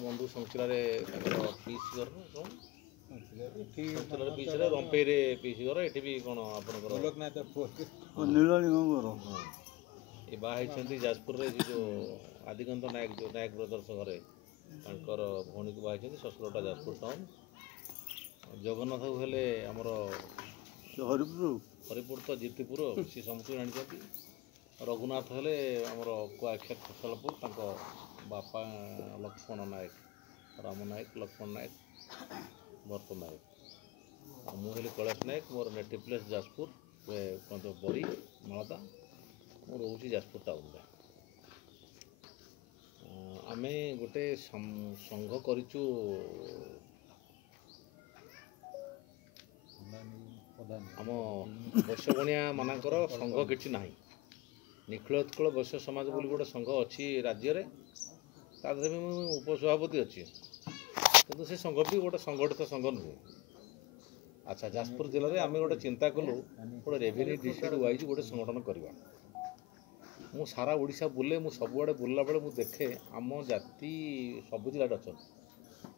बंधु संचिलारे पीस घर piece रंपेई piece घर ये भी कौन आपंकर ये बाहर जाजपुर जो आदिगंत नायक जो नायक ब्रदर्स घरे भौणी को बाहर शशुरटा जाजपुर टाउन जगन्नाथ हेले आमर हरिपुर तो जीतपुर सी समस्त जानते रघुनाथ हेले आमर कुआखिया खसलपुर बापा लक्ष्मण नायक राम नायक लक्ष्मण नायक भरत नायक मुझे कैलाश नायक मोर नेटिव प्लेस जाजपुर बरी मालदा मु रोचे जाजपुर टाउन आम गोटे संघ करूँ आम वैश्य बणिया मानकर संघ किसी ना निखिल उत्कल वैश्य समाज बोली गोटे संघ अच्छी राज्य में भी मुझे उपसभापति अच्छी किंतु से संघ भी गोटे संगठित संघ नुहे। अच्छा जाजपुर जिले में आम गोटे चिंता कलु गोटे रेवेन्यू डिस्ट्रिक्ट वाइज गोटे संगठन करवा मु सारा ओडिशा बुले मु सबुआड़े बुलला बेले मु देखे आम जाति सब जिले अच्छा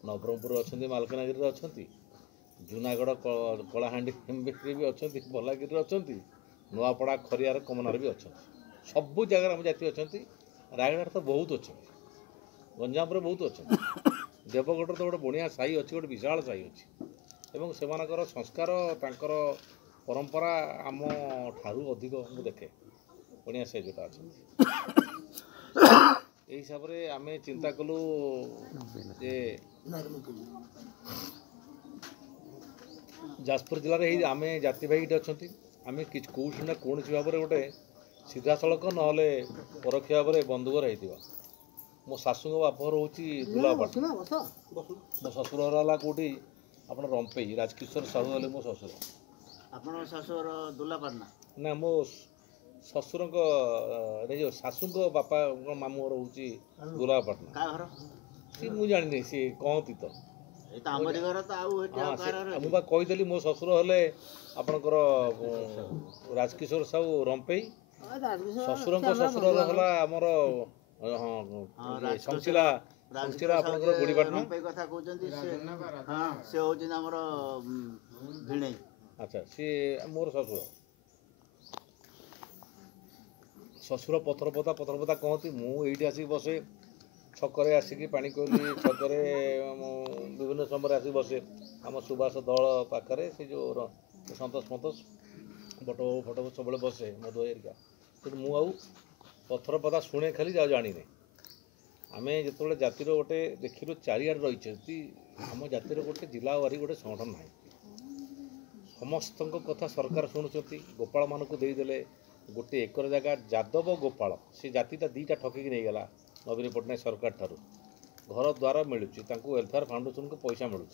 नवरंगपुर अच्छा मालकानगिरी अच्छा जूनागढ़ कलाहांडी भी अच्छा बलांगीर अच्छा नुआपड़ा खरियार कमनार भी अच्छा सबू जगार आम जाति अच्छा रायगढ़ तो बहुत अच्छा गंजाम बहुत अच्छा देवगढ़ तो गोटे बढ़िया साई अच्छी गोटे विशाल साई अच्छी एवं से संस्कार तांकर परंपरा आम ठारू अधिक मु देखे बढ़िया से जोटा अच्छा हिसाब से आम चिंता कलु जे जाजपुर जिले में आम जाति भाई अच्छा आम कौन ना कौन भाव में गोटे सीधा सड़क ना परोक्ष भाव में बंधुघर होता मो शाशु बापर हूँ दुलापाट मो शशुर है कौटी आप रंपेई राजकिशोर साहू हेले मो शशुर शशुर दुलापाट ना मो शशुर जो शाशु बापा मामू घर हूँ दुलापाटना सी मुझे जानी सी कहती तो मुझे कहीदेली मो शशुर हेले आपणकर राजकिशोर साहू रंपेई शशुर शशुर है आमर हाँ संचिला संचिला आपणकर गुड़ीपाटना अच्छा सी मोर शशुर शशुर पथरपता कहती मुझे आसिक बसे छकरे आसिक पानी कोली छकरे विभिन्न समय आसिक बसे आम सुभाष दल पाखे से जो सतोष मतोष बट फटो सब बसे मधु एरिका कि मुझे पथरपता शुणे खाली जानी आम जो जातिर गोटे देखिलु चारिआड रही आम जातिर गोटे जिला वारी गोटे संगठन ना समस्त कथा सरकार शुणुंट गोपाल मान को देदेले गोटे एकर जगह यादव गोपाल से जातिटा दीटा ठकिक नहीं गला नवीन पट्टनायक सरकार ठारू घर द्वार मिलूँ वेलफेयर फाउंडेशन को पैसा मिलूँ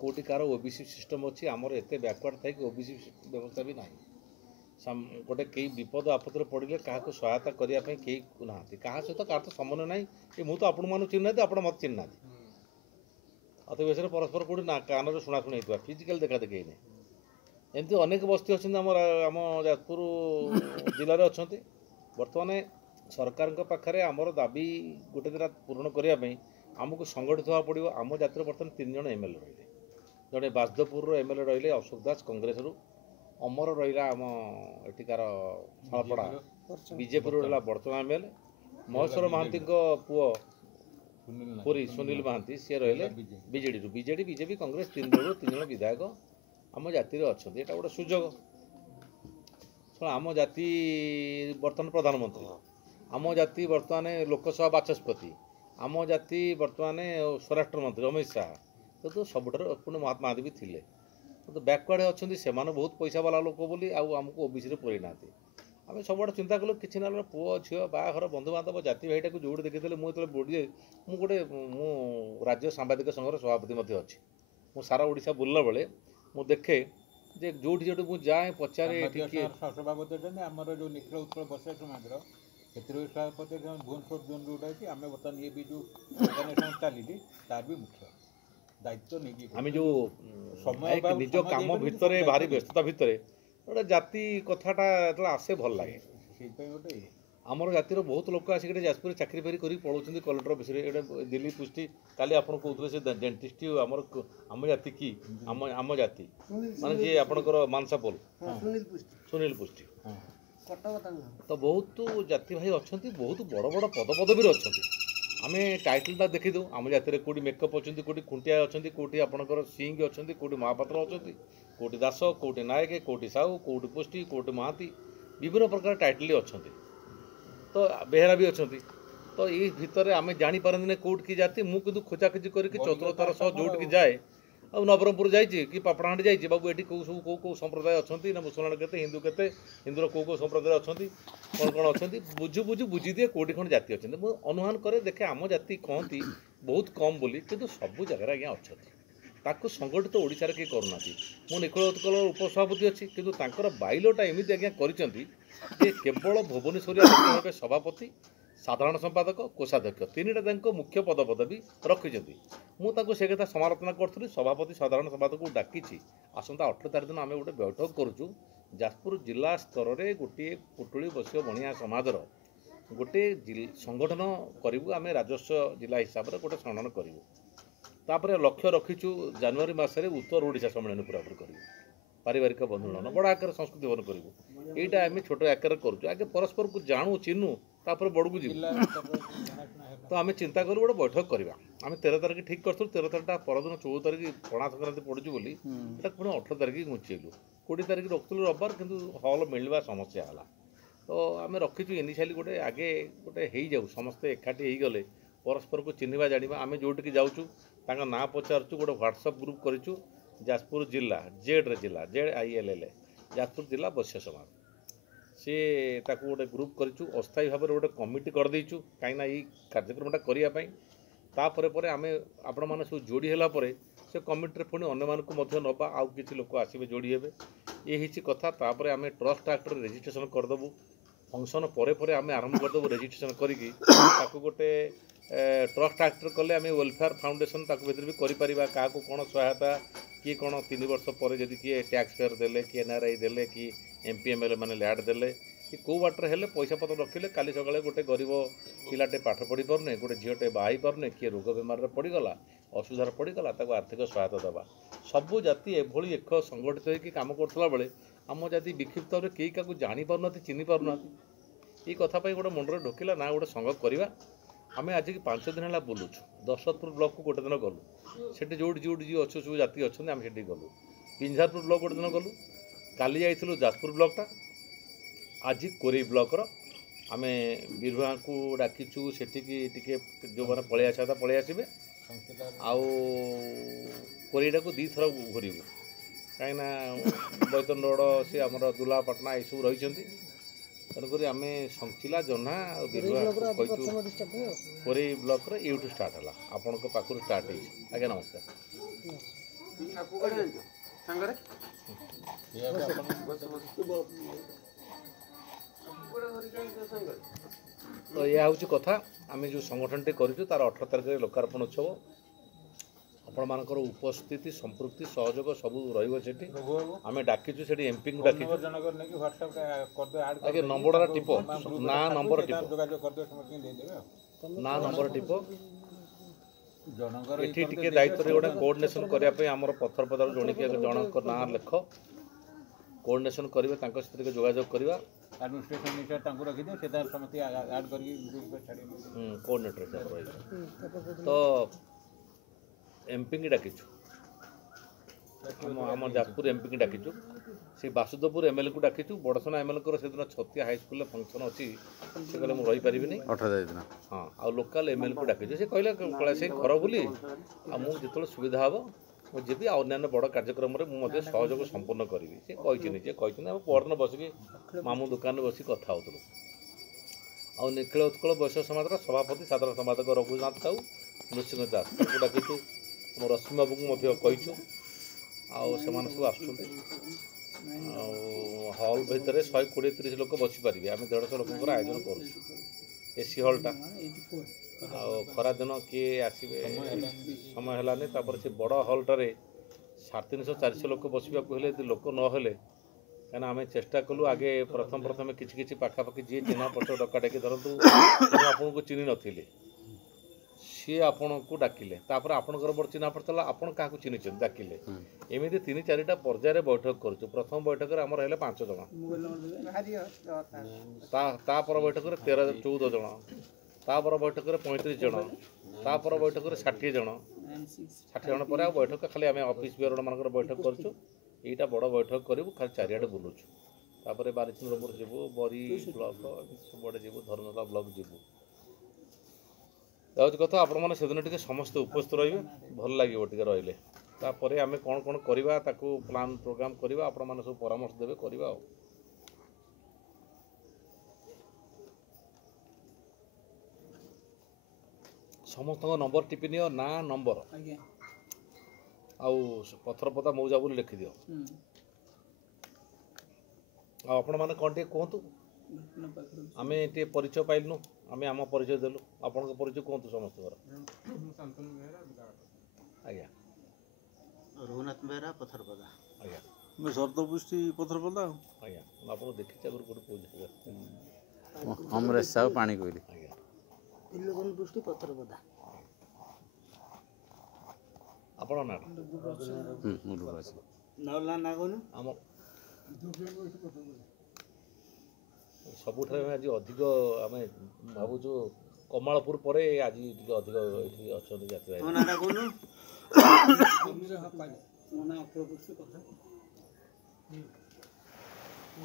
कौटी कार ओबीसी सिस्टम अच्छी आमर एत बैकवर्ड थी ओबीसी व्यवस्था भी ना गोटे कई विपद आपद पड़े क्या सहायता करने कई ना क्या सहित क्या तो समन्वय ना ये मुझे तो आपण मान चिन्ह आप मत चिन्ह अत बेस परस्पर कौटी ना कान शुणाशुणी होता फिजिकाल देखा देखी नहीं एमती अनेक बस्ती अच्छा आम जाजपुर जिले में अच्छा बर्तमान सरकार पाखे आमर दाबी गोटे दिन पूरण करने आमको संगठित होगा पड़ो आम जातिर बर्तमान 3 जन एमएलए रही जड़े बासदेवपुर एमएलए रही अशोक दास कांग्रेस अमर रहा आम एटिकार शालपड़ा बीजेपी रहा बर्तमान एमएलए महेश्वर महांती पुओ पुरी सुनील महांती सी रही बीजेडी बीजेडी बीजेपी कांग्रेस 3 दल 3 जन विधायक आम जाति अच्छा यहाँ गोटे सुजोग आम जाति बर्तमान प्रधानमंत्री आम जाति बर्तमान लोकसभा बाचस्पति आम जाति बर्तमान स्वराष्ट्र मंत्री अमित शाह तो सबुठार पुणी महात्मा गांधी भी थे तो बैकवर्ड अच्छा से बहुत पैसा वाला लोक बोली आमको ओबीसी पुरई ना आम सब चिंता कलु कि ना पुओ झील बाहर बंधुबांधव जाति भाईटा को जो देखी मुझे बोलिए मुझे राज्य सांबादिक संघर सभापति अच्छी मु सारा ओडिशा बुलला बेले मु देखे जे जोटी जो मुझे जाए पचारे सभापति आमर जो निखिल उत्कल बसे समाज सभापति भुवनेश्वर जोन जोटा है आम बर्तमान ये भी जो ऑर्गेनाइजेशन चली तार भी मुख्य दायित्व नहीं आम जो समय निज काम भितर भारी व्यस्तता भितर गोटे जाति कथाटा आसे भल लगे ଆମର ଜାତିର ବହୁତ ଲୋକ ଆସିକି ଯାଜପୁରରେ ଚାକିରି ବାକିରି କରି ପଳାଉଛନ୍ତି କଲେକ୍ଟର ଅଫିସରେ ଏଇଟା ଦିଲ୍ଲୀ ପୁଷ୍ଟି କାଲି ଆପଣ କହୁଥିଲେ ସେ ଡେଣ୍ଟିଷ୍ଟ ଆମର ଆମ ଜାତି କି ଆମ ଜାତି ମାନେ ଯିଏ ଆପଣଙ୍କର ମାନସାପୋଲ ସୁନୀଲ ପୁଷ୍ଟି ତ ବହୁତ ଜାତି ଭାଇ ଅଛନ୍ତି ବହୁତ ବଡ଼ ବଡ଼ ପଦପଦବୀରେ ଅଛନ୍ତି ଆମେ ଟାଇଟଲଟା ଦେଖିଦେଉ ଆମ ଜାତିରେ କେଉଁଠି ମେକଅପ୍ ଅଛନ୍ତି କେଉଁଠି ଖୁଣ୍ଟିଆ ଅଛନ୍ତି କେଉଁଠି ଆପଣଙ୍କର ସିଂ ଅଛନ୍ତି କେଉଁଠି ମହାପାତ୍ର ଅଛନ୍ତି କେଉଁଠି ଦାସ କେଉଁଠି ନାୟକ କେଉଁଠି ସାହୁ କେଉଁଠି ପୁଷ୍ଟି କେଉଁଠି ମହାନ୍ତି ବିଭିନ୍ନ ପ୍ରକାର ଟାଇଟଲ ଅଛନ୍ତି ତ ବେହେରା ବି ଅଛନ୍ତି ତ ଏଇ ଭିତରେ ଆମେ ଜାଣିପାରନ୍ତିନି କେଉଁଠି କି ଜାତି ମୁଁ କିନ୍ତୁ ଖୋଜାଖୋଜି କରିକି ଚତୁରତାର ସହ ଯେଉଁଠିକି ଯାଏ ଆଉ ନବରଙ୍ଗପୁର ଯାଇଛି କି ପାପଡ଼ାହାଣ୍ଡି ଯାଇଛି ବାବୁ ଏଠି କେଉଁ ସବୁ କେଉଁ ସମ୍ପ୍ରଦାୟ ଅଛନ୍ତି ନା ମୁସଲମାନ କେତେ ହିନ୍ଦୁ କେତେ ହିନ୍ଦୁର କେଉଁ ସମ୍ପ୍ରଦାୟ ଅଛନ୍ତି କ'ଣ ଅଛନ୍ତି ବୁଝିଦିଏ କେଉଁଠି କ'ଣ ଜାତି ଅଛନ୍ତି ମୁଁ ଅନୁମାନ କରେ ଦେଖେ ଆମ ଜାତି କହନ୍ତି ବହୁତ କମ୍ ବୋଲି କିନ୍ତୁ ସବୁ ଜାଗାରେ ଆଜ୍ଞା ଅଛନ୍ତି ତାକୁ ସଂଗଠିତ ଓଡ଼ିଶାରେ କେହି କରୁନାହାନ୍ତି ମୁଁ ନିଖିଳ ଉତ୍କଳର ଉପସଭାପତି ଅଛି କିନ୍ତୁ ତାଙ୍କର ବାଇଲୋଟା ଏମିତି ଆଜ୍ଞା କରିଛନ୍ତି ଯେ କେବଳ ଭୁବନେଶ୍ୱରିଆ ଲୋକ ହେବେ ସଭାପତି ସାଧାରଣ ସମ୍ପାଦକ କୋଷାଧ୍ୟକ୍ଷ ତିନିଟା ତାଙ୍କ ମୁଖ୍ୟ ପଦପଦବୀ ରଖିଛନ୍ତି ମୁଁ ତାଙ୍କୁ ସେ କଥା ସମାଲୋଚନା କରୁଥିଲି ସଭାପତି ସାଧାରଣ ସମ୍ପାଦକକୁ ଡାକିଛି ଆସନ୍ତା 18 ତାରିଖ ଦିନ ଆମେ ଗୋଟେ ବୈଠକ କରୁଛୁ ଯାଜପୁର ଜିଲ୍ଲା ସ୍ତରରେ ଗୋଟିଏ ପୁଟୁଳି ବୈଶ୍ୟ ବଣିଆ ସମାଜର ଗୋଟେ ସଂଗଠନ କରିବୁ ଆମେ ରାଜସ୍ୱ ଜିଲ୍ଲା ହିସାବରେ ଗୋଟେ ସଂଗଠନ କରିବୁ ତାପରେ ଲକ୍ଷ୍ୟ ରଖିଛୁ ଜାନୁଆରୀ ମାସରେ ଉତ୍ତର ଓଡ଼ିଶା ସମ୍ମିଳନୀ ପୁରାପୁରି କରିବୁ ପାରିବାରିକ ବନ୍ଧୁମିଳନ ବଡ଼ ଆକାରରେ ସଂସ୍କୃତି ଭବନ କରିବୁ ଏଇଟା ଆମେ ଛୋଟ ଆକାରରେ କରୁଛୁ ଆଗେ ପରସ୍ପରକୁ ଜାଣୁ ଚିହ୍ନୁ ତାପରେ ବଡ଼କୁ ଯିବୁ ତ ଆମେ ଚିନ୍ତା କରୁ ଗୋଟେ ବୈଠକ କରିବା ଆମେ 13 ତାରିଖ ଠିକ୍ କରିଥିଲୁ 13 ତାରିଖଟା ପରଦିନ 14 ତାରିଖ ପଣା ସଂକ୍ରାନ୍ତି ପଡ଼ୁଛି ବୋଲି ଏଇଟା ପୁଣି 18 ତାରିଖ ଘୁଞ୍ଚେଇଲୁ 20 ତାରିଖ ରଖୁଥିଲୁ ରବିବାର କିନ୍ତୁ ହଲ୍ ମିଳିବା ସମସ୍ୟା ହେଲା ତ ଆମେ ରଖିଛୁ ଇନିସିଆଲି ଗୋଟେ ଆଗେ ଗୋଟେ ହେଇଯାଉ ସମସ୍ତେ ଏକାଠି ହେଇଗଲେ ପରସ୍ପରକୁ ଚିହ୍ନିବା ଜାଣିବା ଆମେ ଯେଉଁଠିକି ଯାଉଛୁ ତାଙ୍କ ନାଁ ପଚାରୁଛୁ ଗୋଟେ ହ୍ୱାଟ୍ସଆପ୍ ଗ୍ରୁପ୍ କରିଛୁ ଯାଜପୁର ଜିଲ୍ଲା ZILL ଯାଜପୁର ଜିଲ୍ଲା ବୈଶ୍ୟ ସମାଜ ସିଏ ତାକୁ ଗୋଟେ ଗ୍ରୁପ୍ କରିଛୁ ଅସ୍ଥାୟୀ ଭାବରେ ଗୋଟେ କମିଟି କରିଦେଇଛୁ କାହିଁକିନା ଏଇ କାର୍ଯ୍ୟକ୍ରମଟା କରିବା ପାଇଁ ତାପରେ ପରେ ଆମେ ଆପଣମାନେ ସବୁ ଯୋଡ଼ି ହେଲା ପରେ ସେ କମିଟିରେ ପୁଣି ଅନ୍ୟମାନଙ୍କୁ ମଧ୍ୟ ନେବା ଆଉ କିଛି ଲୋକ ଆସିବେ ଯୋଡ଼ି ହେବେ ଏ ହେଇଛି କଥା ତାପରେ ଆମେ ଟ୍ରଷ୍ଟ ଆକ୍ଟରେ ରେଜିଷ୍ଟ୍ରେସନ୍ କରିଦେବୁ ଫଙ୍କସନ୍ ପରେ ଆମେ ଆରମ୍ଭ କରିଦେବୁ ରେଜିଷ୍ଟ୍ରେସନ୍ କରିକି ତାକୁ ଗୋଟେ ଟ୍ରଷ୍ଟ ଆକ୍ଟରେ କଲେ ଆମେ ୱେଲଫେୟାର ଫାଉଣ୍ଡେସନ୍ ତାକୁ ଭିତରେ ବି କରିପାରିବା କାହାକୁ କ'ଣ ସହାୟତା କିଏ କ'ଣ 3 ବର୍ଷ ପରେ ଯଦି କିଏ ଟ୍ୟାକ୍ସ ଫେୟାର ଦେଲେ କିଏ NRI ଦେଲେ କି MP MLA ମାନେ ଲ୍ୟାଡ୍ ଦେଲେ କି କେଉଁ ବାଟରେ ହେଲେ ପଇସା ପତ୍ର ରଖିଲେ କାଲି ସକାଳେ ଗୋଟେ ଗରିବ ପିଲାଟେ ପାଠ ପଢ଼ି ପାରୁନି ଗୋଟେ ଝିଅଟେ ବାହା ହେଇପାରୁନି କିଏ ରୋଗ ବେମାରରେ ପଡ଼ିଗଲା ଅସୁବିଧାରେ ପଡ଼ିଗଲା ତାକୁ ଆର୍ଥିକ ସହାୟତା ଦେବା ସବୁ ଜାତି ଏଭଳି ଏକ ସଂଗଠିତ ହୋଇକି କାମ କରୁଥିଲା ବେଳେ ଆମ ଜାତି ବିକ୍ଷିପ୍ତ ଭାବରେ କେହି କାହାକୁ ଜାଣିପାରୁନାହାନ୍ତି ଚିହ୍ନି ପାରୁନାହାନ୍ତି ଏଇ କଥା ପାଇଁ ଗୋଟେ ମୁଣ୍ଡରେ ଢୋକିଲା ନା ଗୋଟେ ସଂଘ କରିବା ଆମେ ଆଜିକି 5 ଦିନ ହେଲା ବୁଲୁଛୁ ଦଶରଥପୁର ବ୍ଲକକୁ ଗୋଟେ ଦିନ ଗଲୁ ସେଠି ଯେଉଁଠି ଯିଏ ଅଛୁ ସବୁ ଜାତି ଅଛନ୍ତି ଆମେ ସେଠିକି ଗଲୁ ପିଞ୍ଝାରପୁର ବ୍ଲକ ଗୋଟେ ଦିନ ଗଲୁ କାଲି ଯାଇଥିଲୁ ଯାଜପୁର ବ୍ଲକଟା ଆଜି କୋରେଇ ବ୍ଲକର ଆମେ ବିରୁହାଙ୍କୁ ଡାକିଛୁ ସେଠିକି ଟିକେ ଯେଉଁମାନେ ପଳେଇ ଆସିବା ପଳେଇ ଆସିବେ ଆଉ କୋରେଇଟାକୁ 2 ଥର ଘୁରିବୁ କାହିଁକିନା ବୈତରଣଗଡ଼ ସେ ଆମର ଦୁଲାପାଟଣା ଏସବୁ ରହିଛନ୍ତି ତେଣୁକରି ଆମେ ସଞ୍ଚିଲା ଜହ୍ନା ଆଉ ବିରୁହା କହିଛୁ କୋରେଇ ବ୍ଲକର ଏଇଠୁ ଷ୍ଟାର୍ଟ ହେଲା ଆପଣଙ୍କ ପାଖରୁ ଷ୍ଟାର୍ଟ ହେଇଛି ଆଜ୍ଞା ନମସ୍କାର ତ ଏହା ହେଉଛି କଥା ଆମେ ଯେଉଁ ସଂଗଠନଟି କରିଛୁ ତାର 18 ତାରିଖରେ ଲୋକାର୍ପଣ ଉତ୍ସବ ଆପଣମାନଙ୍କର ଉପସ୍ଥିତି ସମ୍ପୃକ୍ତି ସହଯୋଗ ସବୁ ରହିବ ସେଠି ଆମେ ଡାକିଛୁ ସେଠି ଏମ୍ପିଙ୍କୁ ଡାକିଛୁ ଆଜ୍ଞା ନମ୍ବରଟା ଟିପ ନା ନମ୍ବର ଟିପ ଏଠି ଟିକେ ଦାୟିତ୍ୱରେ ଗୋଟେ କୋଅର୍ଡିନେସନ୍ କରିବା ପାଇଁ ଆମର ପଥର ପଦାରୁ ଜଣିକି ଜଣଙ୍କ ନାଁ ଲେଖ କୋଅର୍ଡିନେସନ୍ କରିବେ ତାଙ୍କ ସହିତ ଟିକେ ଯୋଗାଯୋଗ କରିବା ଆଡମିନିଷ୍ଟ୍ରେସନ ତାଙ୍କୁ ରଖିଦିଅ ସେ ତାର ସମସ୍ତେ ଆଡ୍ କରିକି କୋଅର୍ଡିନେଟର ରହିବ ତ ଏମ୍ପିଙ୍କି ଡାକିଛୁ ଆମ ଯାଜପୁର ଏମ୍ପିଙ୍କି ଡାକିଛୁ ସେ ବାସୁଦେବପୁର MLAଙ୍କୁ ଡାକିଛୁ ବଡ଼ସନା MLAଙ୍କର ସେଦିନ ଛତିଆ ହାଇସ୍କୁଲରେ ଫଙ୍କସନ୍ ଅଛି ସେ କହିଲେ ମୁଁ ରହିପାରିବିନି 18 ତାରିଖ ଦିନ ହଁ ଆଉ ଲୋକାଲ MLAଙ୍କୁ ଡାକିଛୁ ସେ କହିଲେ ସେଇ ଘର ବୋଲି ଆଉ ମୁଁ ଯେତେବେଳେ ସୁବିଧା ହେବ ମୁଁ ଯିବି ଆଉ ଅନ୍ୟାନ୍ୟ ବଡ଼ କାର୍ଯ୍ୟକ୍ରମରେ ମୁଁ ମଧ୍ୟ ସହଯୋଗ ସମ୍ପୂର୍ଣ୍ଣ କରିବି ସେ କହିଛନ୍ତି ଆମେ ପରଦିନ ବସିକି ମାମୁଁ ଦୋକାନରେ ବସିକି କଥା ହେଉଥିଲୁ ଆଉ ନିଖିଳ ଉତ୍କଳ ବୈଶ୍ୟ ସମାଜର ସଭାପତି ସାଧାରଣ ସମ୍ପାଦକ ରଘୁନାଥ ସାହୁ ନୃସିଂହ ଦାସ ତାଙ୍କୁ ଡାକିଛୁ ଆମ ରଶ୍ମି ବାବୁଙ୍କୁ ମଧ୍ୟ କହିଛୁ ଆଉ ସେମାନେ ସବୁ ଆସୁଛନ୍ତି ଆଉ ହଲ୍ ଭିତରେ 120-130 ଲୋକ ବସିପାରିବେ ଆମେ 150 ଲୋକଙ୍କର ଆୟୋଜନ କରୁଛୁ AC ହଲ୍ଟା ଆଉ ଖରାଦିନ କିଏ ଆସିବେ ସମୟ ହେଲାନି ତାପରେ ସେ ବଡ଼ ହଲ୍ଟାରେ 350-400 ଲୋକ ବସିବାକୁ ହେଲେ ଯଦି ଲୋକ ନହେଲେ କାହିଁକିନା ଆମେ ଚେଷ୍ଟା କଲୁ ଆଗେ ପ୍ରଥମେ କିଛି ପାଖାପାଖି ଯିଏ ଚିହ୍ନା ପଛ ଡକାଡକି ଧରନ୍ତୁ ମୁଁ ଆପଣଙ୍କୁ ଚିହ୍ନି ନଥିଲି ସିଏ ଆପଣଙ୍କୁ ଡାକିଲେ ତାପରେ ଆପଣଙ୍କର ବଡ଼ ଚିହ୍ନା ପଡ଼ିଥିଲା ଆପଣ କାହାକୁ ଚିହ୍ନିଛନ୍ତି ଡାକିଲେ ଏମିତି 3-4ଟା ପର୍ଯ୍ୟାୟରେ ବୈଠକ କରୁଛୁ ପ୍ରଥମ ବୈଠକରେ ଆମର ହେଲେ 5 ଜଣ ତାପର ବୈଠକରେ 13-14 ଜଣ ତାପର ବୈଠକରେ 35 ଜଣ ତାପର ବୈଠକରେ 60 ଜଣ 60 ଜଣ ପରେ ଆଉ ବୈଠକ ଖାଲି ଆମେ ଅଫିସ୍ ବିୟରମାନଙ୍କର ବୈଠକ କରୁଛୁ ଏଇଟା ବଡ଼ ବୈଠକ କରିବୁ ଖାଲି ଚାରିଆଡ଼େ ବୁଲୁଛୁ ତାପରେ ବାରିଚନ୍ଦ୍ରପୁର ଯିବୁ ବରୀ ବ୍ଲକ ସବୁଆଡ଼େ ଯିବୁ ଧର୍ମଶାଳା ବ୍ଲକ ଯିବୁ ଯାଉଛି କଥା ଆପଣମାନେ ସେଦିନ ଟିକେ ସମସ୍ତେ ଉପସ୍ଥିତ ରହିବେ ଭଲ ଲାଗିବ ଟିକେ ରହିଲେ ତାପରେ ଆମେ କ'ଣ କରିବା ତାକୁ ପ୍ଲାନ୍ ପ୍ରୋଗ୍ରାମ୍ କରିବା ଆପଣମାନେ ସବୁ ପରାମର୍ଶ ଦେବେ କରିବା ଆଉ ସମସ୍ତଙ୍କ ନମ୍ବର ଟିପି ନିଅ ନାଁ ନମ୍ବର ଆଉ ପଥରପଦା ମୌଜା ବୋଲି ଲେଖିଦିଅ ଆଉ ଆପଣମାନେ କ'ଣ ଟିକେ କୁହନ୍ତୁ ଆମେ ଟିକେ ପରିଚୟ ପାଇଲୁନୁ ଆମେ ଆମ ପରିଚୟ ଦେଲୁ ଆପଣଙ୍କ ପରିଚୟ କୁହନ୍ତୁ ସମସ୍ତଙ୍କର ଆଜ୍ଞା ରଘୁନାଥ ବେହେରା ପଥରପଦା ଆଜ୍ଞା ମୁଁ ଶରଦପୃଷ୍ଟି ପଥରପଦା ଆଜ୍ଞା ମୁଁ ଆପଣଙ୍କୁ ଦେଖିଛି ଆଗରୁ ଗୋଟେ କହୁଛି ଅମରେଶ ସାହୁ ପାଣି କୋଇଲି ଆଜ୍ଞା ତିଲୋକନ ପୃଷ୍ଟି ପଥରପଦା ଆପଣ ନା ନଲା ନାଗନୁ ଆମ ସବୁଠାରେ ଆଜି ଅଧିକ ଆମେ ଭାବୁଛୁ କମାଳପୁର ପରେ ଆଜି ଟିକେ ଅଧିକ ଏଠି ଅଛନ୍ତି ଯାତ୍ରୀ ଭାଇ ନାଁ କହୁନୁ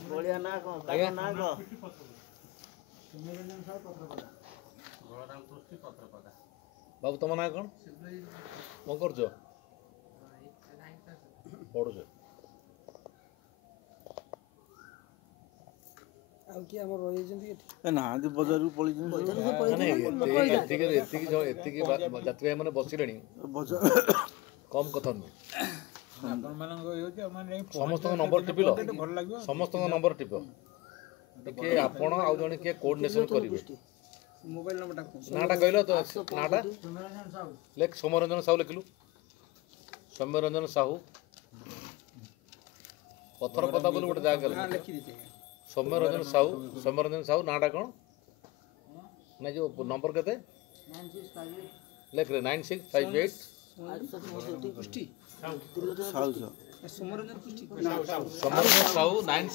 ବଢିଆ ନା କଣ ତାଙ୍କ ନାଁ କଣ ବାବୁ ତମ ନାଁ କ'ଣ କରୁଛ ପଢ଼ୁଛ ନାହାନ୍ତି ବଜାରକୁ ପଳେଇଛନ୍ତି ଏତିକି ଯାତ୍ରୀ ଭାଇ ମାନେ ବସିଲେଣି କମ୍ କଥା ନୁହେଁ ସମସ୍ତଙ୍କ ନମ୍ବର ଟିପିଲ ସମସ୍ତଙ୍କ ନମ୍ବର ଟିପ ଟିକେ ଆପଣ ଆଉ ଜଣେ କିଏ କୋଅର୍ଡିନେସନ୍ କରିବେ ନାଁଟା କହିଲ ତ ନାଁଟା ଲେଖ ସୌମ୍ୟରଞ୍ଜନ ସାହୁ ଲେଖିଲୁ ସୌମ୍ୟରଞ୍ଜନ ସାହୁ ପଥରପଦା ବୋଲି ଗୋଟେ ଜାଗାରେ ସୌମ୍ୟରଞ୍ଜନ ସାହୁ ନାଁଟା କ'ଣ ନା ଯେଉଁ ନମ୍ବର କେତେ ଲେଖରେ 9658 ସୌମ୍ୟରଞ୍ଜନ ସାହୁ 9658